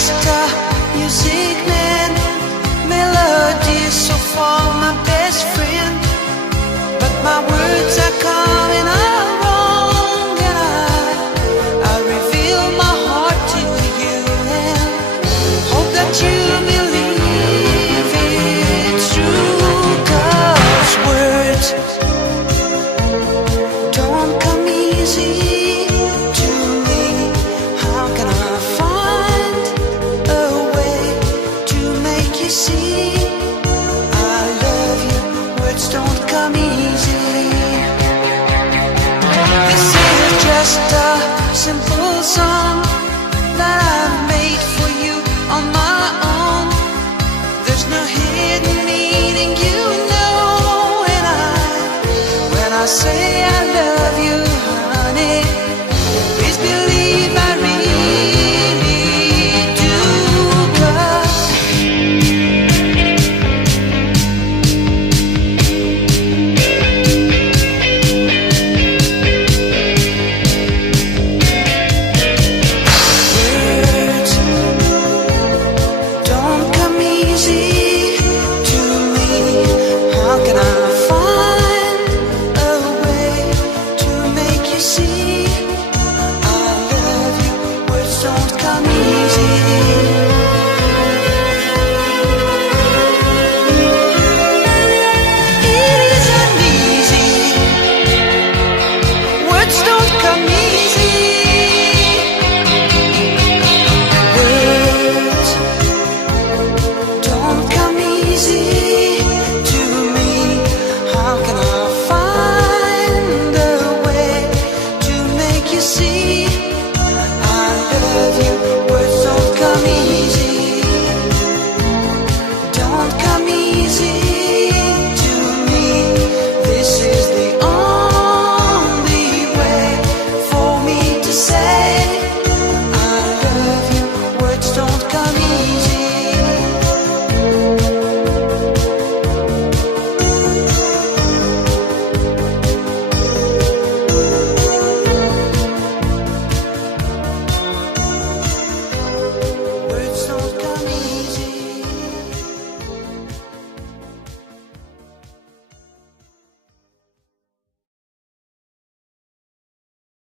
just a music man, melodies so for my best friend, but my words are coming out wrong, and I reveal my heart to you and hope that you believe it's true, 'cause words don't come easy to me. How can I find a way to make you see I love you? Words don't come easy. This is just a simple song that I've made for you on my own. There's no hidden meaning, you know, and when I say I love you, honey, please believe I really do, 'cause words don't come easy to me. How can I find a way to make you see I love you? Words don't come easy.